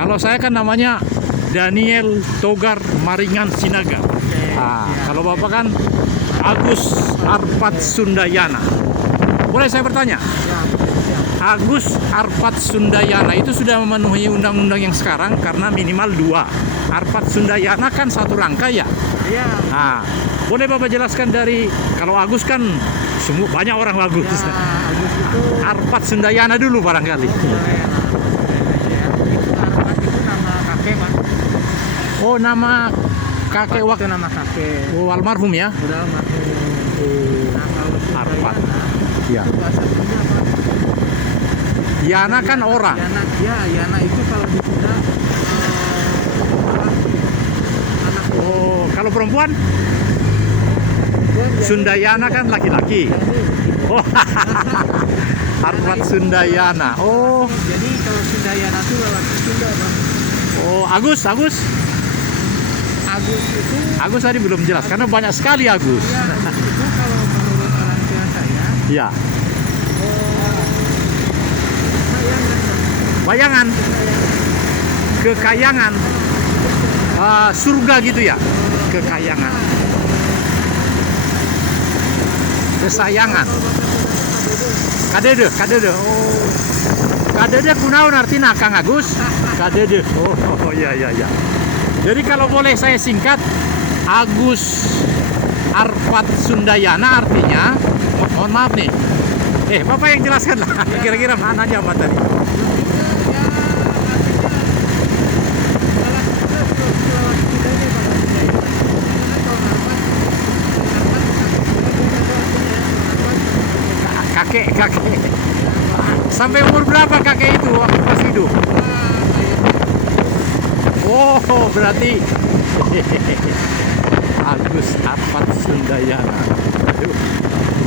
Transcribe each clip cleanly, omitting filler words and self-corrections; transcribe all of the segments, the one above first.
Kalau saya kan namanya Daniel Togar Maringan Sinaga. Kalau Bapak kan Agus Arpat Sundayana. Boleh saya bertanya? Agus Arpat Sundayana itu sudah memenuhi undang-undang yang sekarang karena minimal 2. Arpat Sundayana kan satu rangkai ya? Iya. Boleh Bapak jelaskan dari, kalau Agus kan semua banyak orang Agus. Agus itu Arpat Sundayana dulu barangkali. Arpat itu nama kakek, Pak. Oh, nama kakek Waktu nama kakek. Oh, almarhum ya? Udah almarhum. Nah, kalau Arpat. Sundayana, Ya. itu bahasa Sunda apa? Yana kan orang. Yana itu kalau di Sunda anak. Oh, kalau perempuan Jadi, Sundayana kan laki-laki. Oh, Arpat Sundayana. Oh, jadi kalau Sundayana itu lelaki Sunda, Bang. oh, Agus. Agus itu Agus tadi belum jelas karena banyak sekali Agus. ya, Agus itu kalau menurut orang tua saya, Ya, kayangan, bayangan, kekayangan, surga gitu ya, kekayangan, kesayangan, kadede. Oh, kadede kunaon artinya Kang Agus? Kadede. Oh, iya. Jadi kalau boleh saya singkat, Agus Arpat Sundayana artinya, mohon maaf nih, Bapak yang jelaskan lah, kira-kira mana aja Pak tadi? Kakek. Sampai umur berapa kakek itu waktu pas hidup? Oh, berarti Agus Arpat Sundayana. Aduh,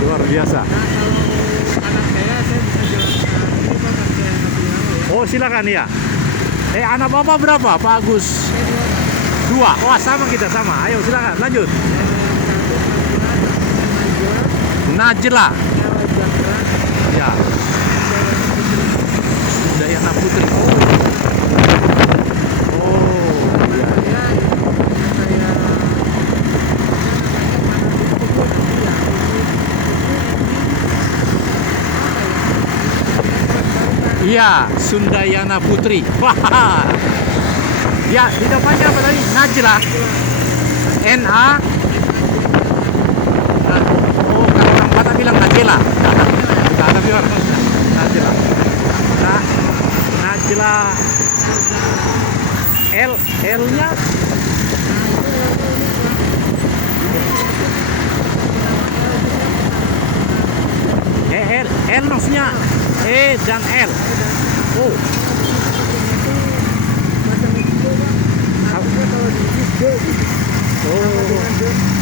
luar biasa. anak saya bisa jelaskan ini Pak, saya bilang. Oh, silakan ya. Anak Bapak berapa, Pak Agus? 2. Wah, sama kita sama. Ayo silakan lanjut. Najla. Ya. Sundayana Putri. Iya, Sundayana Putri. Wah. Ya, di depannya apa tadi? Najla. NA. Oh, kalau orang Batak bilang Najla. Tapi orang Najla. Najla. L-nya L maksudnya E dan L. Oh.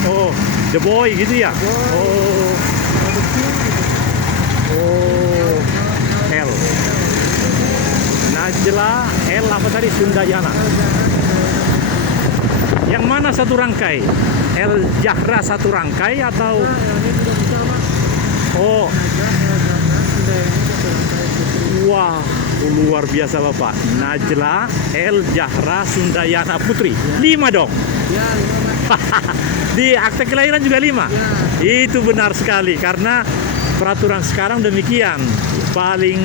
Oh, The Boy gitu ya. Oh, L. Najla L apa tadi? Sundayana. Yang mana satu rangkai? L Jahra satu rangkai atau? Oh. Wah, luar biasa Bapak. Najla L Jahra Sundayana Putri. 5 dong. Ya, 5. Di akte kelahiran juga 5. Itu benar sekali karena peraturan sekarang demikian. Paling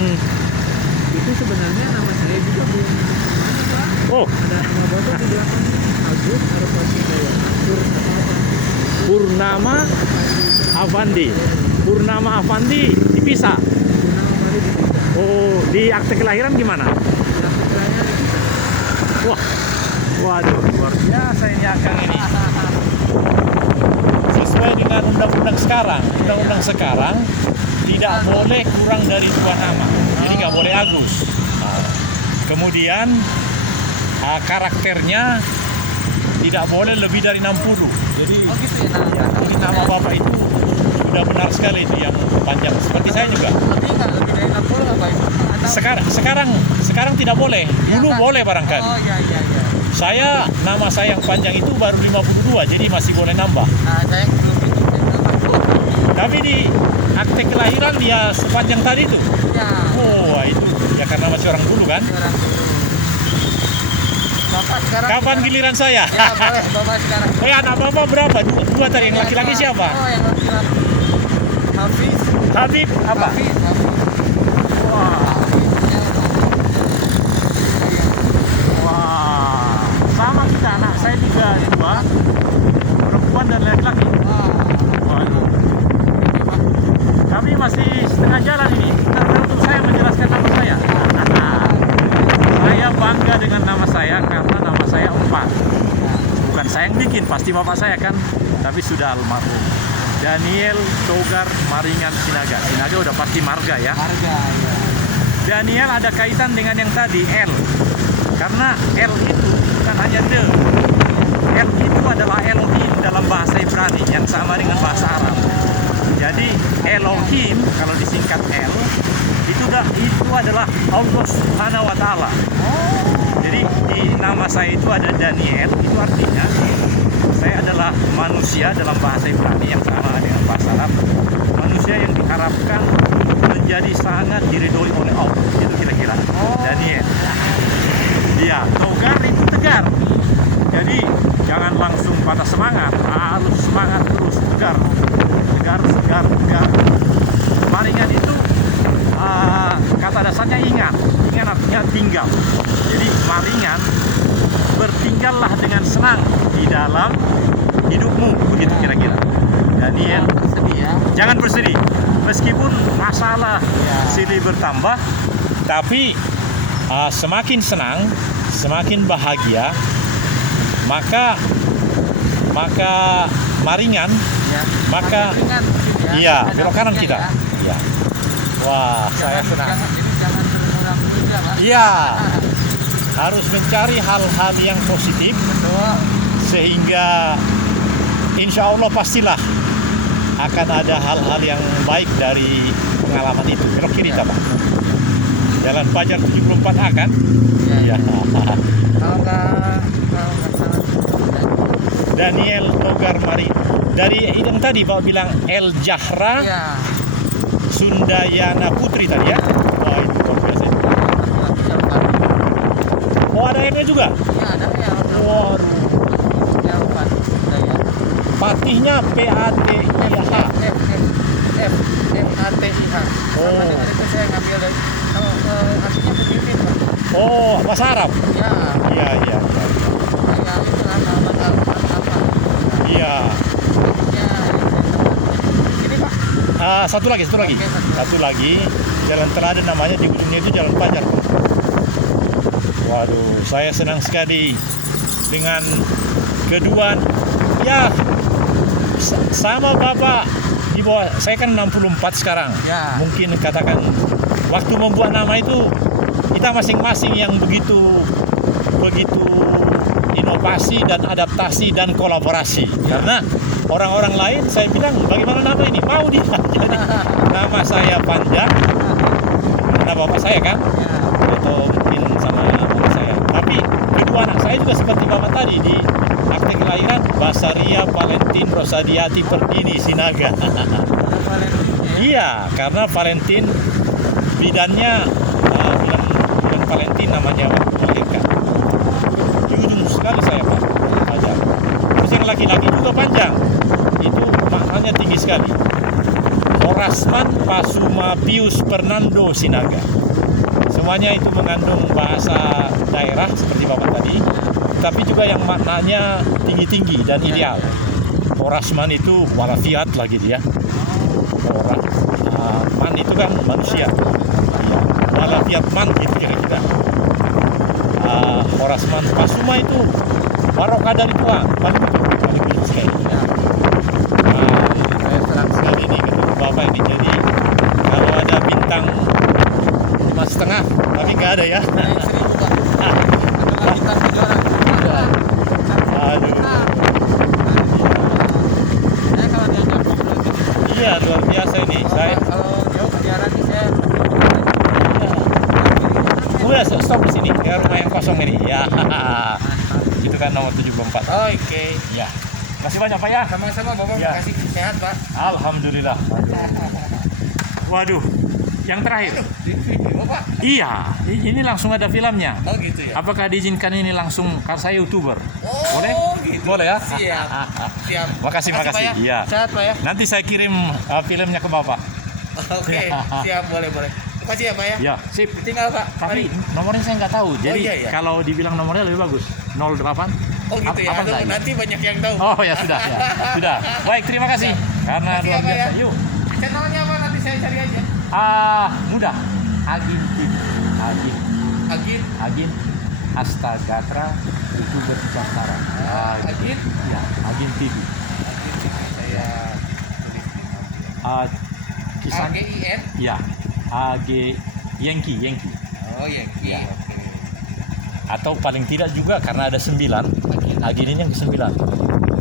Itu sebenarnya nama saya juga belum mana, Pak. oh, Ada nama Bapak di belakang. Agus Arpat Sundayana Purnama Avandi. Purnama Avandi dipisah. Oh, di akte kelahiran gimana? Wah, waduh, luar biasa ini Akang ini. Sesuai dengan undang-undang sekarang, tidak boleh kurang dari 2 nama. Jadi nggak boleh Agus. Kemudian karakternya tidak boleh lebih dari 60. Jadi, gitu ya, jadi nama Bapak itu sudah benar sekali itu yang panjang. Seperti saya juga. Lebih dari 60 apa itu? Sekarang tidak boleh. Dulu boleh barangkali. Oh iya. Nama saya yang panjang itu baru 52, jadi masih boleh nambah. Nah, saya belum itu. Tapi di akte kelahiran dia sepanjang tadi itu. Ya. Oh, itu ya karena masih orang dulu kan. Orang dulu. Bapak sekarang. Kapan giliran saya? Ya, boleh Bapak sekarang. Anak bapak berapa? Dua tadi, yang laki-laki siapa? Oh, yang laki-laki. Hafiz. Habib apa? Hafiz. Wah, wah, sama kita, anak saya juga dua, perempuan dan laki-laki. Waduh, kami masih setengah jalan ini. Tergantung saya menjelaskan nama saya. Saya bangga dengan nama saya karena nama saya Empat. Bukan saya yang bikin, pasti bapak saya kan, tapi sudah almarhum. Daniel Togar Maringan Sinaga. Sinaga udah pasti marga ya. Harga. Ya. Daniel ada kaitan dengan yang tadi L. Karena L itu bukan hanya the. L itu adalah Elohim dalam bahasa Ibrani yang sama dengan bahasa Arab. Jadi Elohim kalau disingkat L itu adalah Allah Subhanahu wa taala. Jadi di nama saya itu ada Daniel, itu artinya saya adalah manusia dalam bahasa Ibrani yang sama dengan bahasa Arab. Manusia yang diharapkan menjadi sangat diridhoi oleh Allah. Itu kira-kira Daniel. Dia Togar itu tegar. Jadi jangan langsung patah semangat, harus semangat terus, tegar. Maringan itu kata dasarnya ingat artinya tinggal. Jadi maringan, bertinggallah dengan senang di dalam hidupmu, begitu kira-kira. Daniel, Sedih ya. jangan bersedih. Meskipun masalah silih bertambah, tapi semakin senang, semakin bahagia, maka maringan, Ya. maka Ringan, ya. iya, Ada belok kanan minyak kita. ya. Iya. Wah, saya senang. Jangan berkurang juga, Pak. Iya, harus mencari hal-hal yang positif Betul. sehingga insya Allah pastilah akan ada hal-hal yang baik dari pengalaman itu. Belok kiri kita, Pak. Jalan Fajar 74A kan? Ya. Iya. Kalau nggak salah. Daniel Togar Mari. Dari yang tadi Pak bilang El Jahra Ya. Sundayana Putri tadi ya. Wah, itu luar biasa itu. Oh, ada R-nya juga. Ya, ada ya. Waduh. Ya, Pak. Daya. Patihnya PATIH. FATIH. Sama dengan itu saya ngambil dari artinya pemimpin, Pak. Oh, bahasa Arab. Ya. Iya. Ya, itu alamat apa? Iya. Ya. Ini, Pak. Satu lagi. Oke, Satu lagi. Jalan teladan namanya, di ujungnya itu Jalan Fajar. Waduh, saya senang sekali dengan kedua. Ya, sama Bapak di bawah. Saya kan 64 sekarang. Ya. Mungkin katakan waktu membuat nama itu kita masing-masing yang begitu inovasi dan adaptasi dan kolaborasi. Karena orang-orang lain saya bilang bagaimana nama ini, mau dia. Jadi nama saya panjang, nama bapak saya kan, Ya. atau mungkin sama bapak saya. Tapi kedua anak saya juga seperti bapak tadi di akte kelahiran Basaria Valentin Rosadiati Perdini Sinaga. Iya, karena Valentin bidannya bidan Valentin namanya melahirkan. Di ujung sekali saya Pak. Aja. Terus yang laki-laki juga panjang. Itu maknanya tinggi sekali. Horasman Pasuma Pius Fernando Sinaga. Semuanya itu mengandung bahasa daerah seperti Bapak tadi, tapi juga yang maknanya tinggi-tinggi dan ideal. Horasman itu walafiat lagi dia. Man itu kan manusia. Walafiat man gitu kira-kira. Horasman Pasuma itu barokah dari Tuhan. Paling betul sekali. Saya senang sekali nih ketemu Bapak ini. Jadi kalau ada bintang 5,5, tapi nggak ada ya. Aduh. Iya, luar biasa ini. Saya Kalau jauh kejaran saya udah stop di sini. Ya, rumah yang kosong ini. Ya. Itu kan nomor 74. Oke. Ya. Masih banyak Pak ya. Sama-sama Bapak, Ya. makasih sehat Pak. Alhamdulillah. Waduh. yang terakhir. Di video Pak. Iya, ini langsung ada filmnya. Oh gitu ya. Apakah diizinkan ini langsung, karena saya YouTuber? Boleh? Gitu. Boleh ya? Siap. Siap. Makasih. Pak ya. Iya. Sehat Pak ya. Nanti saya kirim filmnya ke Bapak. Oke, siap, boleh. Terima kasih ya Pak ya. Ya, sip. Tinggal Pak. Tapi Mari. nomornya saya nggak tahu. Jadi iya. kalau dibilang nomornya lebih bagus. 08. Oh gitu ya. Apa Aduh, enggak? nanti banyak yang tahu. Oh ya sudah. Sudah. Baik, terima kasih. Karena Terima kasih luar ya, Pak, biasa. ya. Yuk. Channelnya apa nanti saya cari aja. Mudah. Agin TV. Agin Astagatra YouTuber Nusantara. Agin. Ya, Agin TV. Saya tulis Kisan. AGIN. Ya. AG Yankee. Oh iya. Iya. Oke. Atau paling tidak juga karena ada 9. Agin ini yang ke-9.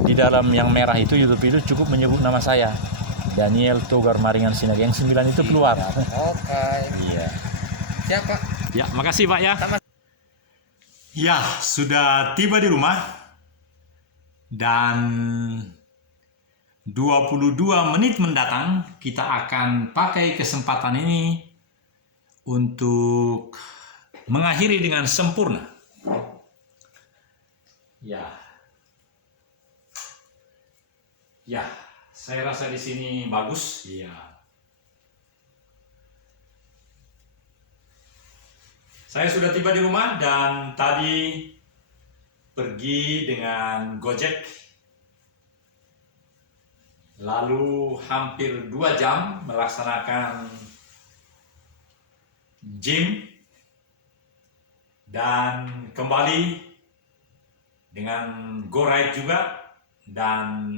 Di dalam yang merah itu YouTube itu cukup menyebut nama saya. Daniel Togar Maringan Sinaga. Yang 9 itu keluar. Oke. Iya. Siap Pak. Ya, makasih Pak ya. Sama. Ya, sudah tiba di rumah. Dan 22 menit mendatang kita akan pakai kesempatan ini untuk mengakhiri dengan sempurna. Ya, saya rasa di sini bagus. Ya. Saya sudah tiba di rumah dan tadi pergi dengan Gojek. Lalu hampir 2 jam melaksanakan gym dan kembali dengan go ride juga, dan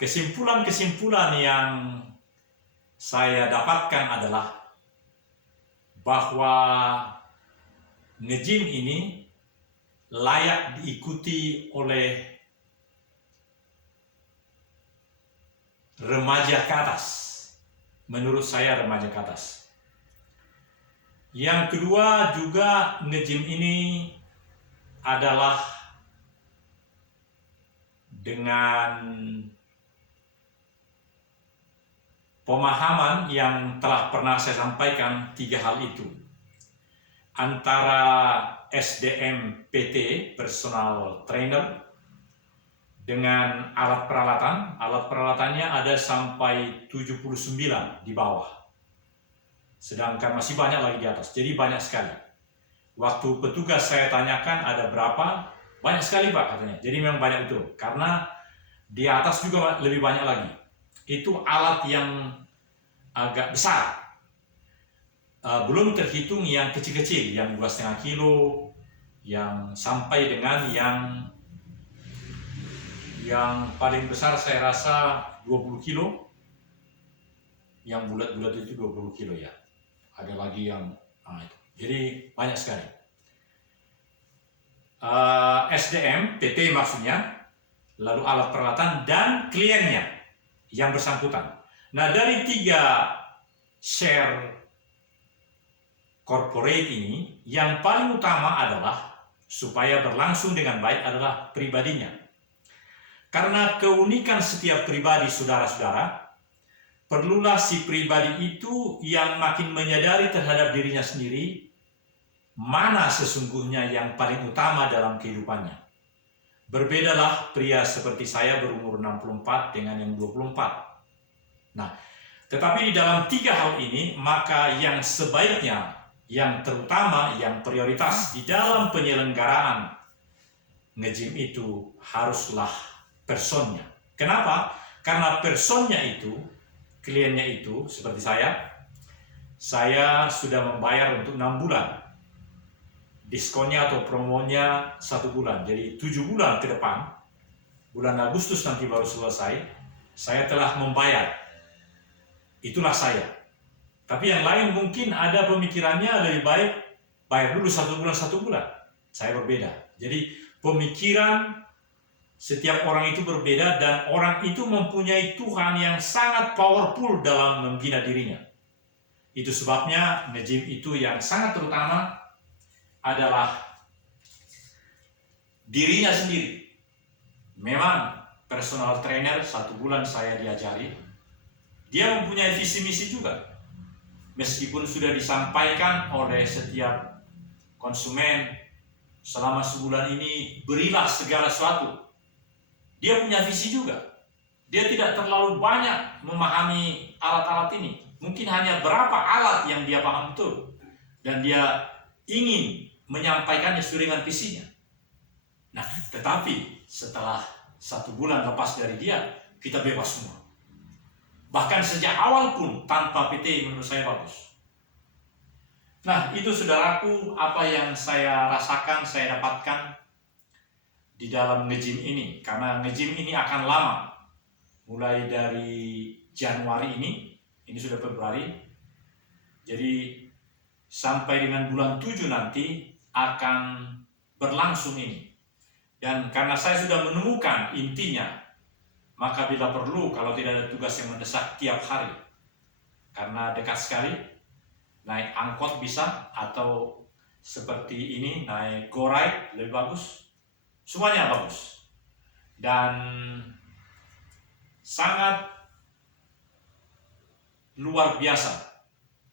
kesimpulan-kesimpulan yang saya dapatkan adalah bahwa nge-gym ini layak diikuti oleh remaja ke atas. Menurut saya remaja ke atas. Yang kedua juga nge-gym ini adalah dengan pemahaman yang telah pernah saya sampaikan 3 hal itu. Antara SDM PT, personal trainer, dengan alat peralatannya ada sampai 79 di bawah. Sedangkan masih banyak lagi di atas, jadi banyak sekali. Waktu petugas saya tanyakan ada berapa, banyak sekali Pak katanya. Jadi memang banyak itu, karena di atas juga lebih banyak lagi. Itu alat yang agak besar. Belum terhitung yang kecil-kecil, yang 2,5 kilo, yang sampai dengan yang paling besar saya rasa 20 kilo. Yang bulat-bulat itu 20 kilo ya. Ada lagi yang itu. Jadi banyak sekali. SDM, PT maksudnya, lalu alat peralatan dan kliennya yang bersangkutan. Nah, dari 3 share corporate ini, yang paling utama adalah supaya berlangsung dengan baik adalah pribadinya. Karena keunikan setiap pribadi, saudara-saudara, perlulah si pribadi itu yang makin menyadari terhadap dirinya sendiri mana sesungguhnya yang paling utama dalam kehidupannya. Berbedalah pria seperti saya berumur 64 dengan yang 24. Nah, tetapi di dalam 3 hal ini, maka yang sebaiknya, yang terutama, yang prioritas di dalam penyelenggaraan nge-gym itu haruslah personnya. Kenapa? Karena personnya itu, kliennya itu, seperti saya sudah membayar untuk 6 bulan. Diskonnya atau promonya 1 bulan. Jadi 7 bulan ke depan, bulan Agustus nanti baru selesai, saya telah membayar. Itulah saya. Tapi yang lain mungkin ada pemikirannya lebih baik bayar dulu 1 bulan. Saya berbeda. Jadi pemikiran setiap orang itu berbeda, dan orang itu mempunyai Tuhan yang sangat powerful dalam membina dirinya. Itu sebabnya nge-gym itu yang sangat terutama adalah dirinya sendiri. Memang personal trainer 1 bulan saya diajari, dia mempunyai visi misi juga. meskipun sudah disampaikan oleh setiap konsumen selama sebulan ini berilah segala sesuatu. Dia punya visi juga. Dia tidak terlalu banyak memahami alat-alat ini. Mungkin hanya berapa alat yang dia paham betul. Dan dia ingin menyampaikannya sesuai dengan visinya. Nah, tetapi setelah 1 bulan lepas dari dia, kita bebas semua. Bahkan sejak awal pun tanpa PT menurut saya bagus. Nah, itu saudaraku apa yang saya rasakan, saya dapatkan di dalam nge-gym ini. Karena nge-gym ini akan lama. Mulai dari Januari ini sudah Februari. Jadi sampai dengan bulan 7 nanti akan berlangsung ini. Dan karena saya sudah menemukan intinya, maka bila perlu, kalau tidak ada tugas yang mendesak tiap hari, karena dekat sekali, naik angkot bisa, atau seperti ini, naik GoRide lebih bagus, semuanya bagus. Dan sangat luar biasa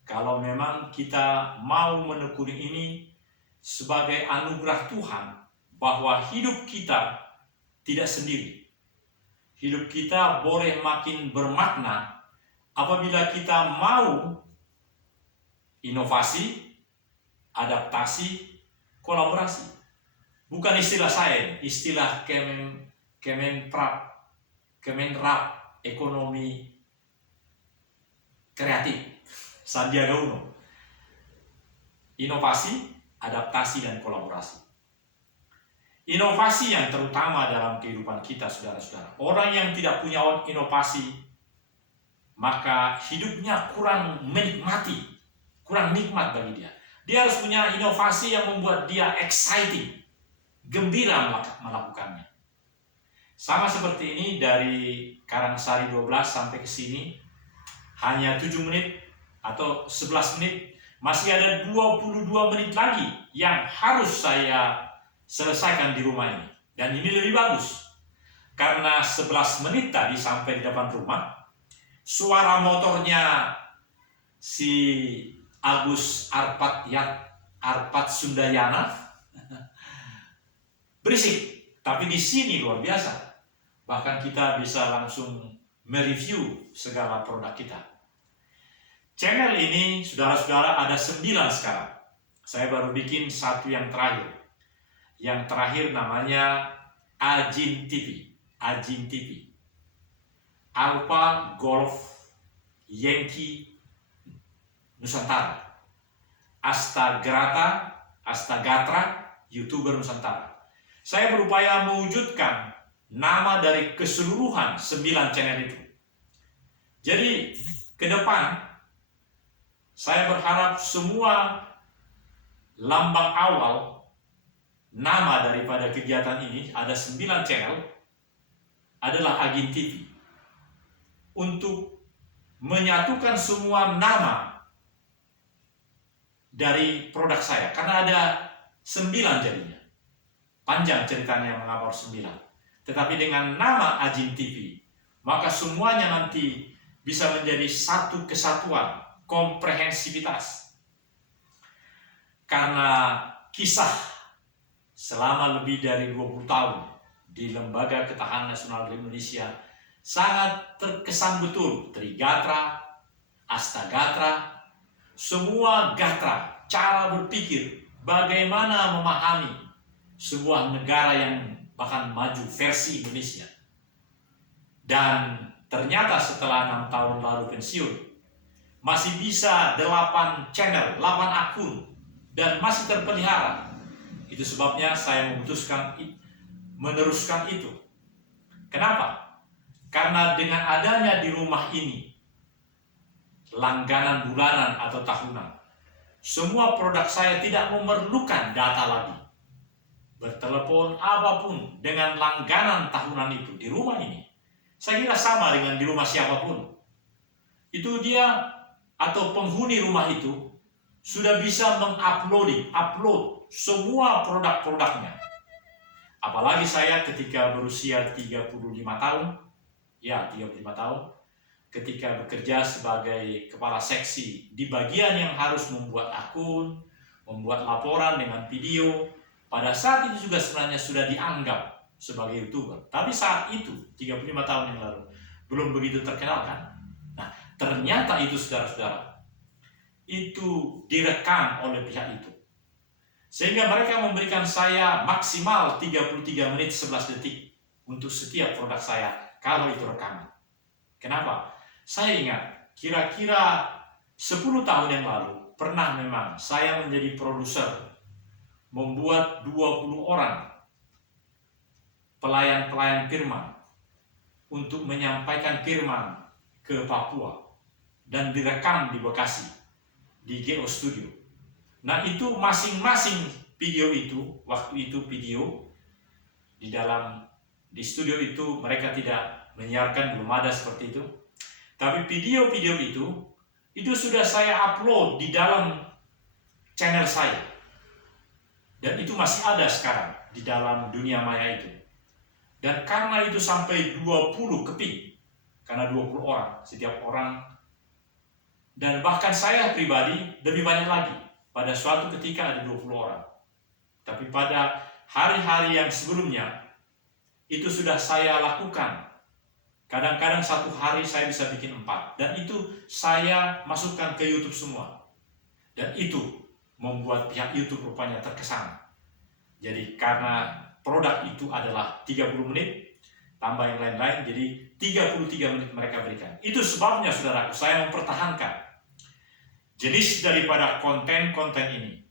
kalau memang kita mau menekuni ini sebagai anugerah Tuhan, bahwa hidup kita tidak sendiri. Hidup kita boleh makin bermakna apabila kita mau inovasi, adaptasi, kolaborasi. Bukan istilah saya, istilah Kemenrap Ekonomi Kreatif Sandiaga Uno. Inovasi, adaptasi, dan kolaborasi. Inovasi yang terutama dalam kehidupan kita, saudara-saudara. Orang yang tidak punya inovasi, maka hidupnya kurang menikmati, kurang nikmat bagi dia. Dia harus punya inovasi yang membuat dia exciting, gembira melakukannya. Sama seperti ini, dari Karangsari 12 sampai ke sini, hanya 7 menit atau 11 menit, masih ada 22 menit lagi yang harus saya selesaikan di rumah ini. Dan ini lebih bagus, karena 11 menit tadi sampai di depan rumah, suara motornya si Agus Arpat Sundayana berisik, tapi di sini luar biasa. Bahkan kita bisa langsung mereview segala produk kita. Channel ini, saudara-saudara, ada 9 sekarang. Saya baru bikin 1 yang terakhir. Yang terakhir namanya Ajin TV. Ajin TV. Alpha Golf Yankee Nusantara. Astagatra YouTuber Nusantara. Saya berupaya mewujudkan nama dari keseluruhan 9 channel itu. Jadi ke depan saya berharap semua lambang awal nama daripada kegiatan ini, ada 9 channel, adalah Ajin TV. Untuk menyatukan semua nama dari produk saya, karena ada 9 jadinya. Panjang ceritanya mengapa 9. Tetapi dengan nama Ajin TV, maka semuanya nanti bisa menjadi satu kesatuan, komprehensivitas. Karena kisah selama lebih dari 20 tahun di Lembaga Ketahanan Nasional Indonesia sangat terkesan betul. Trigatra, Astagatra, semua gatra, cara berpikir, bagaimana memahami sebuah negara yang bahkan maju versi Indonesia. Dan ternyata setelah 6 tahun lalu pensiun, masih bisa 8 channel, 8 akun, dan masih terpelihara. Itu sebabnya saya memutuskan meneruskan itu. Kenapa? Karena dengan adanya di rumah ini langganan bulanan atau tahunan, semua produk saya tidak memerlukan data lagi. Bertelepon apapun dengan langganan tahunan itu di rumah ini, saya kira sama dengan di rumah siapapun. Itu dia atau penghuni rumah itu sudah bisa upload semua produk-produknya. Apalagi saya ketika berusia 35 tahun, ketika bekerja sebagai kepala seksi di bagian yang harus membuat akun, membuat laporan dengan video. Pada saat itu juga sebenarnya sudah dianggap sebagai YouTuber. Tapi saat itu, 35 tahun yang lalu, belum begitu terkenal kan? Nah, ternyata itu saudara-saudara, itu direkam oleh pihak itu. Sehingga mereka memberikan saya maksimal 33 menit 11 detik untuk setiap produk saya kalau itu rekaman. Kenapa? Saya ingat kira-kira 10 tahun yang lalu pernah memang saya menjadi produser membuat 20 orang pelayan-pelayan firman untuk menyampaikan firman ke Papua dan direkam di Bekasi di Geo Studio. Nah, itu masing-masing video itu, waktu itu video di studio itu mereka tidak menyiarkan, belum ada seperti itu. Tapi video-video itu sudah saya upload di dalam channel saya. Dan itu masih ada sekarang di dalam dunia maya itu. Dan karena itu sampai 20 keping, karena 20 orang, setiap orang. Dan bahkan saya pribadi lebih banyak lagi. Pada suatu ketika ada 20 orang. Tapi pada hari-hari yang sebelumnya, itu sudah saya lakukan. Kadang-kadang satu hari saya bisa bikin 4. Dan itu saya masukkan ke YouTube semua. Dan itu membuat pihak YouTube rupanya terkesan. Jadi karena produk itu adalah 30 menit, tambah yang lain-lain, jadi 33 menit mereka berikan. Itu sebabnya saudaraku, saya mempertahankan. Jenis daripada konten-konten ini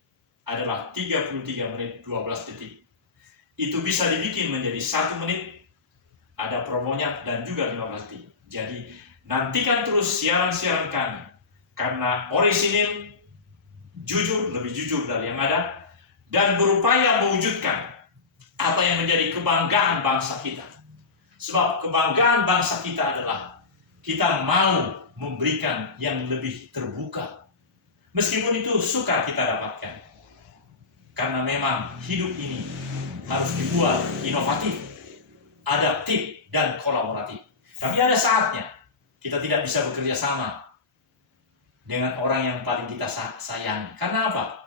adalah 33 menit 12 detik. Itu bisa dibikin menjadi 1 menit, ada promonya, dan juga 15 detik. Jadi nantikan terus siaran-siaran kami, karena orisinil, jujur, lebih jujur dari yang ada, dan berupaya mewujudkan apa yang menjadi kebanggaan bangsa kita. Sebab kebanggaan bangsa kita adalah kita mau memberikan yang lebih terbuka. Meskipun itu sukar kita dapatkan. Karena memang hidup ini harus dibuat inovatif, adaptif, dan kolaboratif. Tapi ada saatnya kita tidak bisa bekerja sama dengan orang yang paling kita sayangi. Karena apa?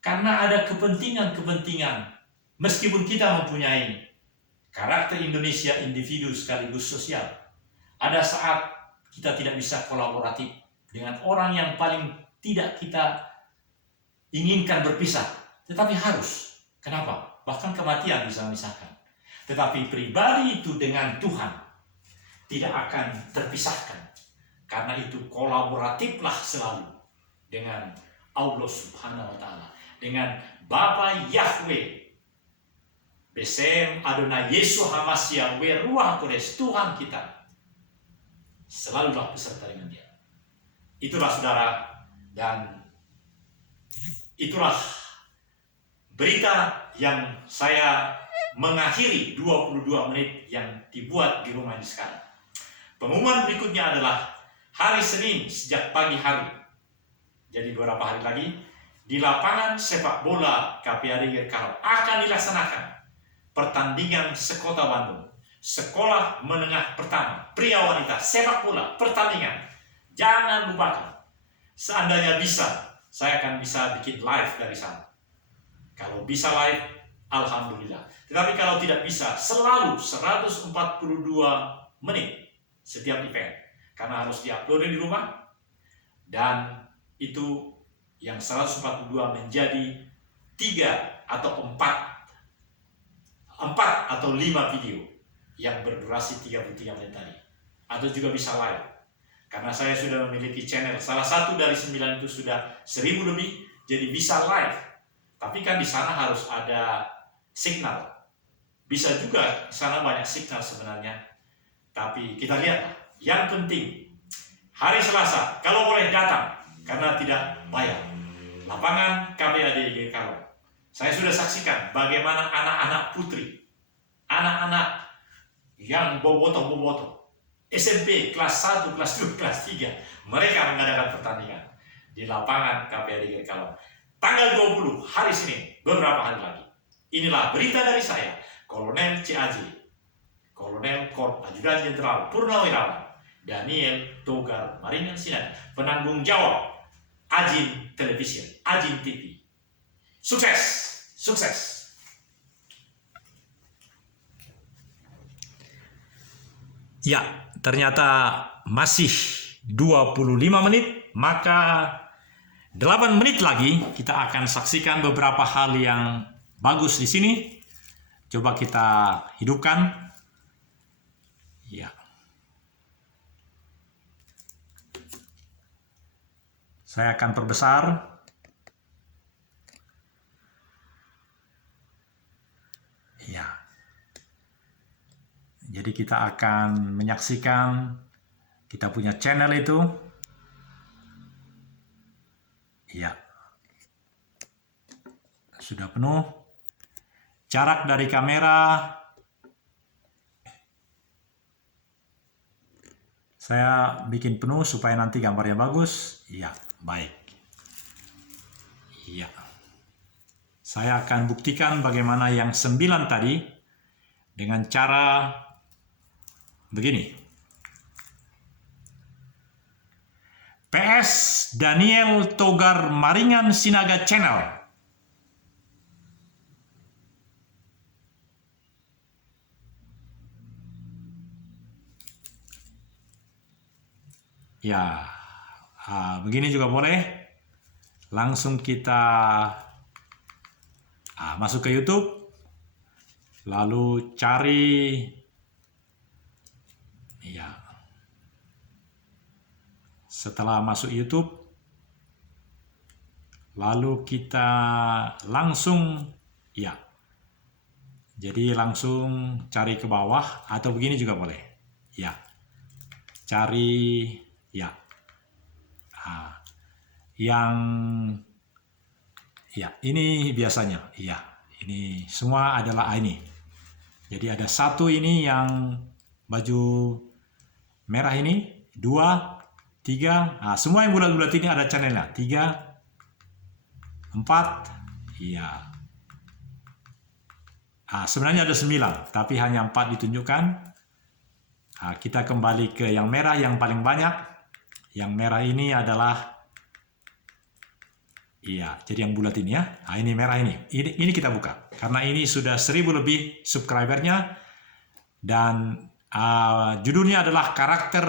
Karena ada kepentingan-kepentingan. Meskipun kita mempunyai karakter Indonesia individu sekaligus sosial, ada saat kita tidak bisa kolaboratif dengan orang yang paling tidak kita inginkan berpisah, tetapi harus. Kenapa? Bahkan kematian bisa memisahkan. Tetapi pribadi itu dengan Tuhan tidak akan terpisahkan. Karena itu kolaboratiflah selalu dengan Allah Subhanahu wa Ta'ala, dengan Bapa Yahweh, Besem Adonai Yesus Hamasya Weruah Kodes, Tuhan kita. Selalulah beserta dengan Dia. Itulah saudara, dan itulah berita yang saya mengakhiri 22 menit yang dibuat di rumah ini sekarang. Pengumuman berikutnya adalah hari Senin sejak pagi hari. Jadi beberapa hari lagi di lapangan sepak bola KPAD Gerkalo akan dilaksanakan pertandingan sekota Bandung. Sekolah menengah pertama, pria wanita, sepak bola, pertandingan. Jangan lupakan. Seandainya bisa, saya akan bisa bikin live dari sana. Kalau bisa live, alhamdulillah. Tetapi kalau tidak bisa, selalu 142 menit setiap event. Karena harus diupload di rumah. Dan itu yang 142 menjadi 3 atau 4 atau 5 video yang berdurasi 33 menit tadi. Atau juga bisa live. Karena saya sudah memiliki channel, salah satu dari 9 itu sudah 1000 lebih, jadi bisa live. Tapi kan di sana harus ada signal. Bisa juga di sana banyak signal sebenarnya. Tapi kita lihat, yang penting hari Selasa, kalau boleh datang, karena tidak bayar. Lapangan KPAD Gerkalo. Saya sudah saksikan bagaimana anak-anak putri, anak-anak yang bobotoh-bobotoh, SMP kelas 1, kelas 2, kelas 3, mereka mengadakan pertandingan di lapangan KPAD Gerkalo. Tanggal 20 hari Senin, beberapa hari lagi. Inilah berita dari saya, Kolonel CAJ, Kolonel Korps Ajudan Jenderal Purnawirawan Daniel Togar Maringan Sinaga, penanggung jawab Ajin Television, Ajin TV. Sukses, sukses. Ya, ternyata masih 25 menit, maka 8 menit lagi kita akan saksikan beberapa hal yang bagus di sini. Coba kita hidupkan. Ya. Saya akan perbesar. Ya. Jadi kita akan menyaksikan kita punya channel itu. Ya. Sudah penuh. Jarak dari kamera saya bikin penuh supaya nanti gambarnya bagus. Ya, baik. Ya. Saya akan buktikan bagaimana yang 9 tadi dengan cara begini. PS Daniel Togar Maringan Sinaga Channel. Ya, begini juga boleh. Langsung kita masuk ke YouTube, lalu cari, ya. Setelah masuk YouTube, lalu kita langsung, ya. Jadi langsung cari ke bawah atau begini juga boleh, ya. Cari. Ya, yang ya ini biasanya, ya ini semua adalah ini. Jadi ada satu ini yang baju merah ini, 2, 3, semua yang bulat-bulat ini ada channelnya, 3, 4, ya. Sebenarnya ada 9, tapi hanya 4 ditunjukkan. Kita kembali ke yang merah yang paling banyak. Yang merah ini adalah, iya, jadi yang bulat ini ya. Ini merah ini. Ini kita buka. Karena ini sudah 1000 lebih subscribernya. Dan judulnya adalah Karakter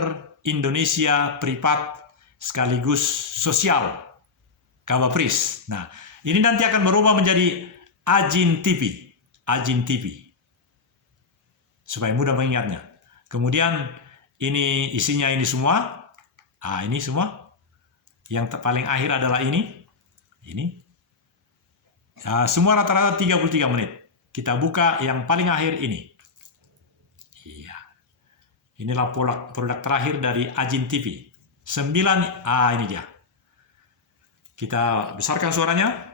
Indonesia Privat sekaligus Sosial Kabapris. Nah, ini nanti akan berubah menjadi Ajin TV. Ajin TV. Supaya mudah mengingatnya. Kemudian ini isinya ini semua. Ini semua. Yang paling akhir adalah ini. Ini. Semua rata-rata 33 menit. Kita buka yang paling akhir ini. Iya. Inilah produk terakhir dari Ajin TV. 9. Ini dia. Kita besarkan suaranya.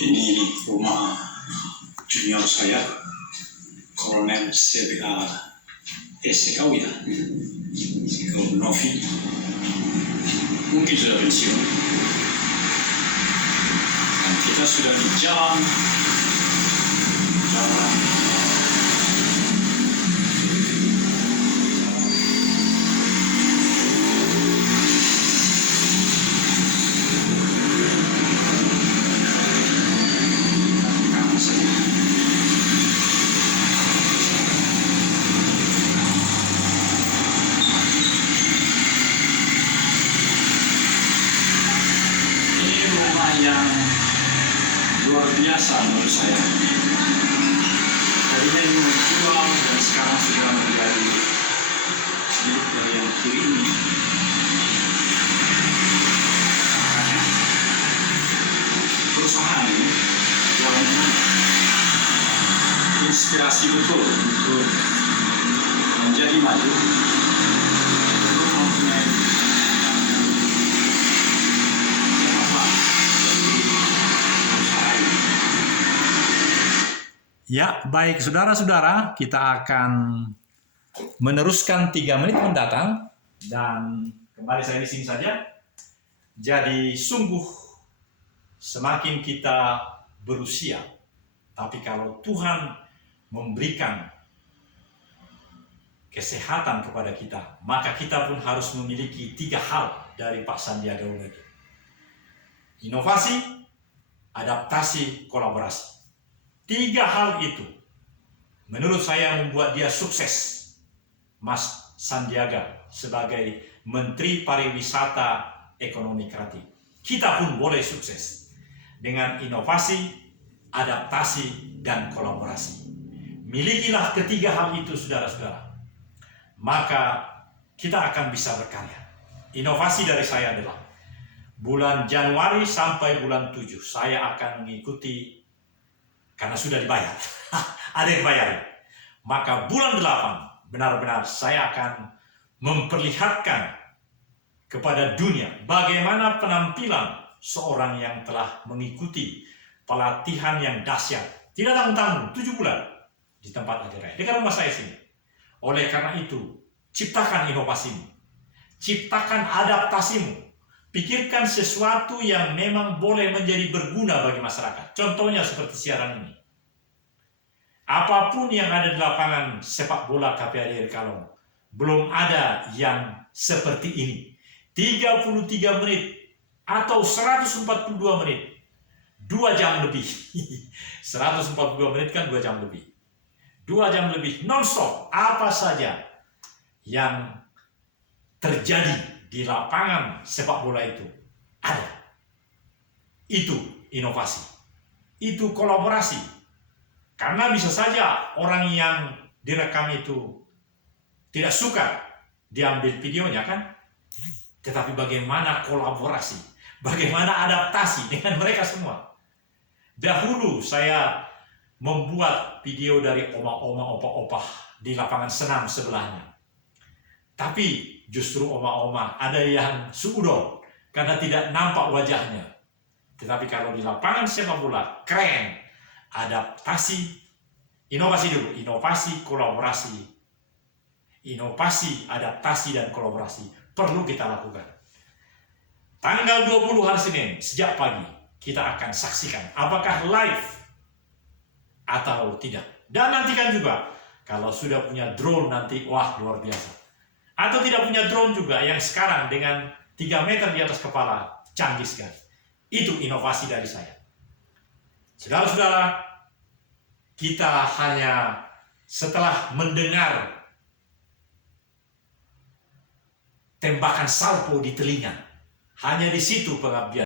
Ini rumah junior saya, Kolonel CBA SKW ya, Novi, mungkin sudah pensiun. Dan kita sudah di jalan. Yang luar biasa menurut saya. Tadinya ini menjual dan sekarang sudah menjadi sedikit dari yang kiri ini. Makanya perusahaan ini jalan ini inspirasi betul untuk menjadi maju, untuk mempunyai apa dari usaha ini. Ya, baik saudara-saudara, kita akan meneruskan 3 menit mendatang dan kembali saya di sini saja. Jadi sungguh semakin kita berusia, tapi kalau Tuhan memberikan kesehatan kepada kita, maka kita pun harus memiliki 3 hal dari Pak Sandiaga Uno itu. Inovasi, adaptasi, kolaborasi. 3 hal itu menurut saya membuat dia sukses, Mas Sandiaga, sebagai Menteri Pariwisata Ekonomi Kreatif. Kita pun boleh sukses dengan inovasi, adaptasi, dan kolaborasi. Milikilah ketiga hal itu, saudara-saudara. Maka kita akan bisa berkarya. Inovasi dari saya adalah bulan Januari sampai bulan 7 saya akan mengikuti, karena sudah dibayar. Ada yang bayar. Maka bulan 8 benar-benar saya akan memperlihatkan kepada dunia bagaimana penampilan seorang yang telah mengikuti pelatihan yang dahsyat. Tidak tanggung-tanggung, 7 bulan di tempat Adiraya, dekat rumah saya sini. Oleh karena itu, ciptakan inovasimu, ciptakan adaptasimu, pikirkan sesuatu yang memang boleh menjadi berguna bagi masyarakat. Contohnya seperti siaran ini. Apapun yang ada di lapangan sepak bola KPAD Kalong, belum ada yang seperti ini. 33 menit atau 142 menit, 2 jam lebih. 142 menit kan 2 jam lebih. 2 jam lebih non-stop, apa saja yang terjadi di lapangan sepak bola itu ada. Itu inovasi, itu kolaborasi. Karena bisa saja orang yang direkam itu tidak suka diambil videonya kan? Tetapi bagaimana kolaborasi, bagaimana adaptasi dengan mereka semua. Dahulu saya membuat video dari oma-oma, opa-opa di lapangan senam sebelahnya. Tapi justru oma-oma ada yang suudon karena tidak nampak wajahnya. Tetapi kalau di lapangan sepak bola, keren. Adaptasi, inovasi dulu, inovasi, kolaborasi. Inovasi, adaptasi, dan kolaborasi perlu kita lakukan. Tanggal 20 hari Senin, sejak pagi, kita akan saksikan apakah live atau tidak. Dan nantikan juga, kalau sudah punya drone nanti, wah luar biasa. Atau tidak punya drone juga, yang sekarang dengan 3 meter di atas kepala, canggih sekali. Itu inovasi dari saya. Saudara-saudara, kita hanya setelah mendengar tembakan salvo di telinga, hanya di situ pengabdian.